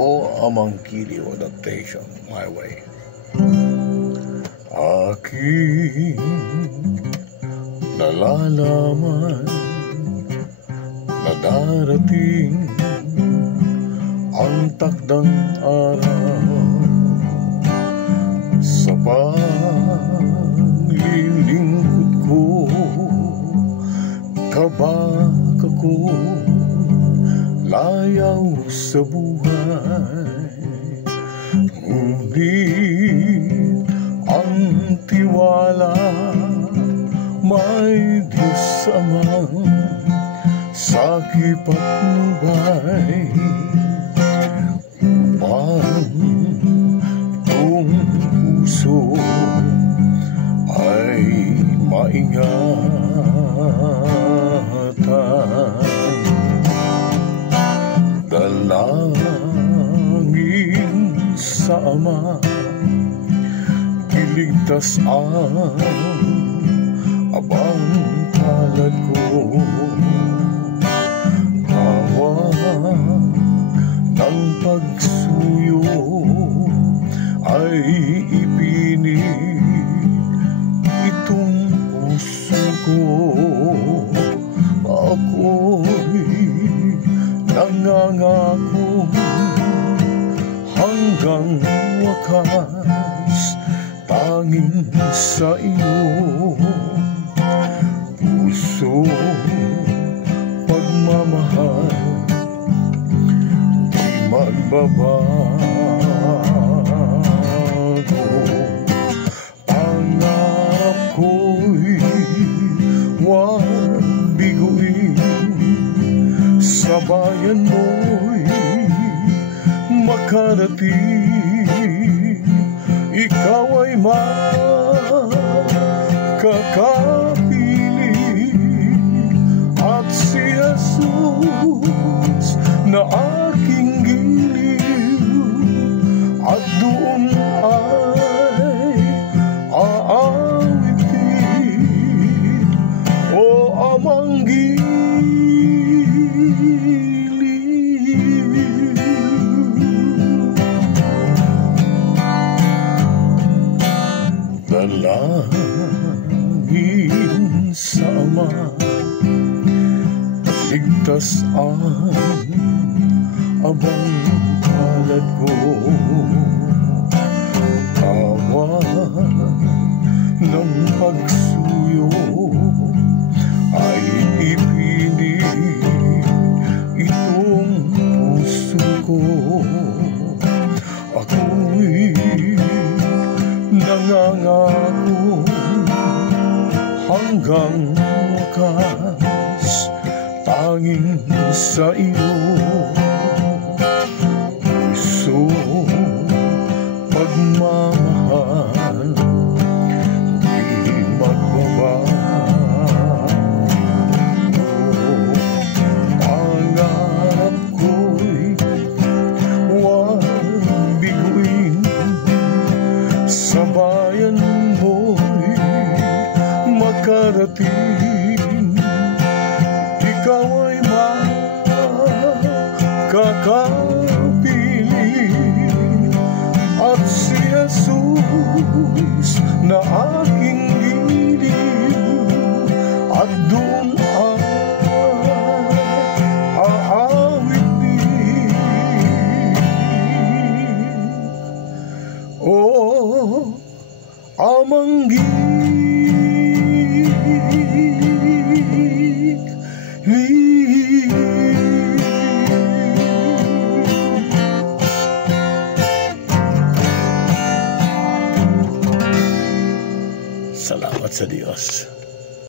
po Amang Kiliw adaptation, My Way. Aking nalalaman na darating ang takdang araw sa paglilingkod ko, kabaka ko layaw sa buhay. Ngunit ang tiwala may Diyos Amang sakip at nubay, upang itong puso ay maingatan. Dalangin sa Ama, iligtas ang abang palad ko. Tawa ng pagsuyo ay ipinig itong puso ko. Ako'y nangangako hanggang wakas, tanging sa iyo. Puso, pagmamahal, di magbabago. Pangarap ko'y huwag biguin, sa bayan mo'y makarating. Ikaw ay makakapiling, at si Jesus na aking giliw, at doon ay aawitin, o Amang giliw. Dalangin sa Ama, ligtas ang abang palad ko. Tawa ng pagsuyo ay ipinig itong puso ko. Ako'y nangangako hanggang wakas, tanging sa iyo. Puso, pagmamahal, di magbabago. Pangarap ko'y huwag biguin, sa bayan mo'y makarating. Ikaw ay makakapiling, at si Jesus na aking giliw, at doon ay aawitin. Oh, Amang giliw. Salamat sa Diyos.